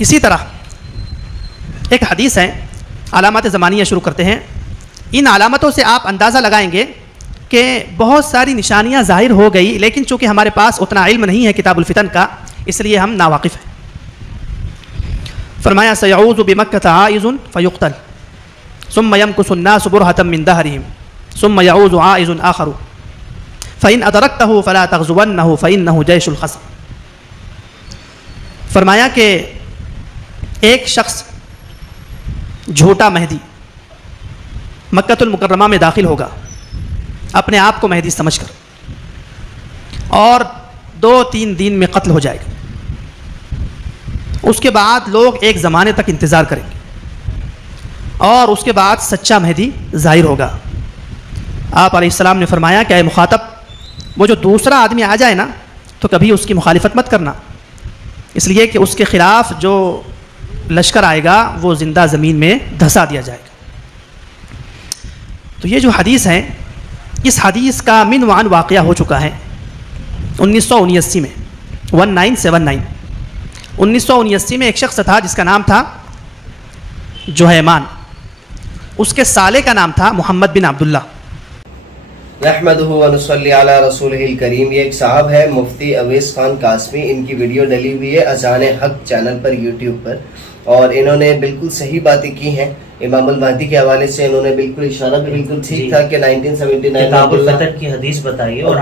اسی طرح ایک حدیث ہے، علامات زمانیہ شروع کرتے ہیں، ان علامتوں سے آپ اندازہ لگائیں گے کہ بہت ساری نشانیاں ظاہر ہو گئی، لیکن چونکہ ہمارے پاس اتنا علم نہیں ہے کتاب الفتن کا، اس لیے ہم ناواقف ہیں۔ فرمایا سیعوذ بمکۃ عائذ فیقتل ثم یمکث الناس برہۃ من دہرہم ثم یعوذ عائذ آخر فإن أدرکتہ فلا تغزونہ فإنہ جیش الخصم۔ فرمایا کہ ایک شخص جھوٹا مہدی مکۃ المکرمہ میں داخل ہوگا اپنے آپ کو مہدی سمجھ کر، اور 2-3 دن میں قتل ہو جائے گا۔ اس کے بعد لوگ ایک زمانے تک انتظار کریں گے، اور اس کے بعد سچا مہدی ظاہر ہوگا۔ آپ علیہ السلام نے فرمایا کہ اے مخاطب، وہ جو دوسرا آدمی آ جائے نا تو کبھی اس کی مخالفت مت کرنا، اس لیے کہ اس کے خلاف جو لشکر آئے گا وہ زندہ زمین میں دھسا دیا جائے گا۔ تو یہ جو حدیث ہے، اس حدیث کا من وعن واقعہ ہو چکا ہے 1979 میں، 1979 1979 میں ایک شخص تھا جس کا نام تھا جوہیمان، اس کے سالے کا نام تھا محمد بن عبداللہ۔ نحمدہ ونصلی علی رسولہ الکریم۔ یہ ایک صاحب ہے مفتی اویس خان قاسمی، ان کی ویڈیو ڈلی ہوئی ہے اذان حق چینل پر یوٹیوب پر، اور انہوں نے بالکل صحیح باتیں کی ہیں امام المہدی کے حوالے سے۔ انہوں نے بالکل اشارہ بھی بالکل ٹھیک تھا کہ 1979 کتاب الفتن کی حدیث بتائی، اور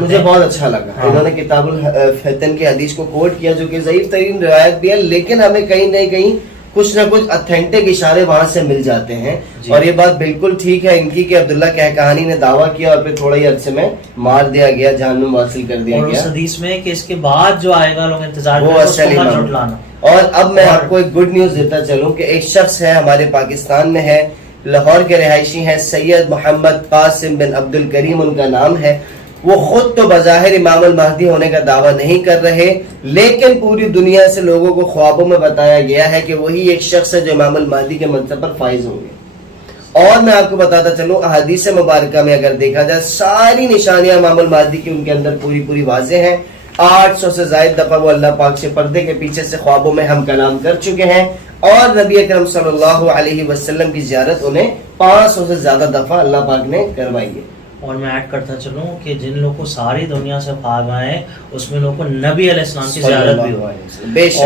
مجھے بہت اچھا لگا انہوں نے کتاب الفتن کی حدیث کو کوٹ کیا، جو کہ ضعیف ترین روایت بھی ہے، لیکن ہمیں کہیں نہ کہیں کچھ نہ کچھ اتھینٹک اشارے وہاں سے مل جاتے ہیں۔ اور یہ بات بالکل ٹھیک ہے ان کی کہ عبداللہ کہانی نے دعویٰ کیا اور پھر تھوڑا ہی عرصے میں مار دیا گیا، جہنم واصل کر دیا گیا۔ اور حدیث میں کہ اس کے بعد جو آئے گا لوگ انتظار وہ اصل امام۔ اور اب میں آپ کو ایک گڈ نیوز دیتا چلوں کہ ایک شخص ہے ہمارے پاکستان میں ہے، لاہور کے رہائشی ہیں، سید محمد قاسم بن عبد الکریم ان کا نام ہے۔ وہ خود تو بظاہر امام المہدی ہونے کا دعویٰ نہیں کر رہے، لیکن پوری دنیا سے لوگوں کو خوابوں میں بتایا گیا ہے کہ وہی ایک شخص ہے جو امام المہدی کے منصب پر فائز ہوں گے۔ اور میں آپ کو بتاتا چلوں احادیث مبارکہ میں اگر دیکھا جائے ساری نشانیاں امام المہدی کی ان کے اندر پوری واضح ہیں۔ 800 سے زائد دفعہ وہ اللہ پاک سے پردے کے پیچھے سے خوابوں میں ہم کلام کر چکے ہیں، اور نبی اکرم صلی اللہ علیہ وسلم کی زیارت انہیں 500 سے زیادہ دفعہ اللہ پاک نے کروائی ہے۔ اور میں ایڈ کرتا چلوں کہ جن لوگوں کو ساری دنیا سے خواب آئے اس میں لوگوں کو نبی علیہ السلام کی زیارت بھی ہوا،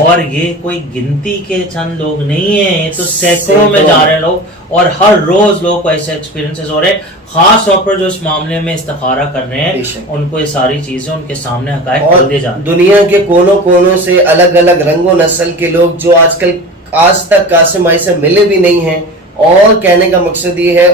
اور یہ کوئی گنتی کے چند لوگ نہیں ہیں، یہ تو سینکڑوں میں جا رہے ہیں لوگ، اور ہر روز لوگوں کو ایسے ایکسپیرینسز ہو رہے ہیں۔ خاص طور پر جو اس معاملے میں استخارہ کر رہے ہیں ان کو یہ ساری چیزیں ان کے سامنے حقائق کر دیے جاتے ہیں۔ دنیا کے کونوں کونوں سے الگ الگ رنگ و نسل کے لوگ جو آج تک قاسم بھائی سے ملے بھی نہیں ہیں، اور کہنے کا مقصد یہ ہے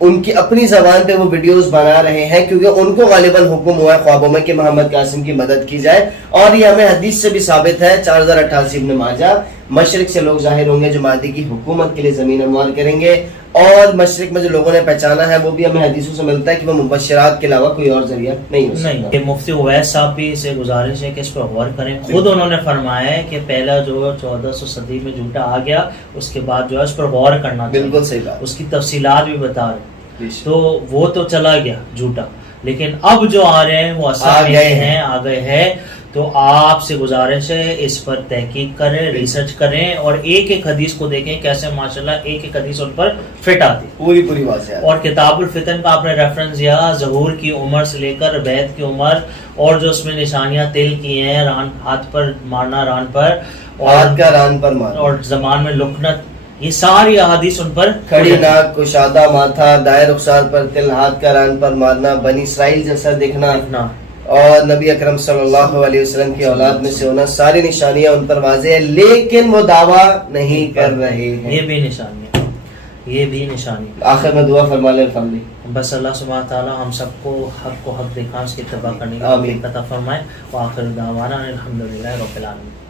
ان کی اپنی زبان پہ وہ ویڈیوز بنا رہے ہیں، کیونکہ ان کو غالباً حکم ہوا ہے خوابوں میں کہ محمد قاسم کی مدد کی جائے، اور یہ ہمیں حدیث سے بھی ثابت ہے 4088 ابن ماجہ۔ مشرق سے لوگ ظاہر ہوں گے جو مہدی کی حکومت کے لیے زمین ہموار کریں گے، اور مشرق میں جو لوگوں نے پہچانا ہے وہ بھی ہمیں حدیثوں سے ملتا ہے کہ وہ مبشرات کے علاوہ کوئی اور ذریعہ نہیں ہو سکتا۔ مفتی اویس صاحب بھی سے گزارش ہے کہ اس پر غور کریں۔ خود انہوں نے فرمایا ہے کہ پہلا جو 1400 صدی میں جھوٹا آ گیا، اس کے بعد جو ہے اس پر غور کرنا چاہیے۔ بالکل صحیح بات، اس کی تفصیلات بھی بتا رہے ہیں۔ تو وہ تو چلا گیا جھوٹا، لیکن اب جو آ رہے ہیں وہ اصل میں آ گئے ہیں۔ تو آپ سے گزارش ہے اس پر تحقیق کریں، ریسرچ کریں، اور ایک ایک حدیث کو دیکھیں کیسے ماشاءاللہ ایک ایک حدیث ان پر فٹ آتی پوری واضح ہے۔ اور کتاب الفتن کا آپ نے ریفرنس دیا، ظہور کی عمر سے لے کر بیعت کی عمر، اور جو اس میں نشانیاں تل کی ہیں، ہاتھ پر مارنا، ران پر، ہاتھ کا ران پر مارنا، اور زمان میں لکنت، یہ ساری احادیث ان پر کھڑی ناک، کشادہ ماتھا، دائر رخسار پر تل، ہاتھ کا ران پر مارنا، بنی اسرائیل جیسا دکھنا، اور نبی اکرم صلی اللہ علیہ وسلم کی اولاد میں سے ہونا، ساری نشانیاں ان پر واضح ہے، لیکن وہ دعویٰ نہیں کر رہے ہیں۔ یہ بھی نشانی۔ آخر میں دعا فرما لیں فیملی۔ بس اللہ سبحانہ تعالیٰ ہم سب کو حق دکھا، اس کی اتباع کرنے کی توفیق عطا فرمائے۔ وآخر دعوانا الحمدللہ رب العالمین۔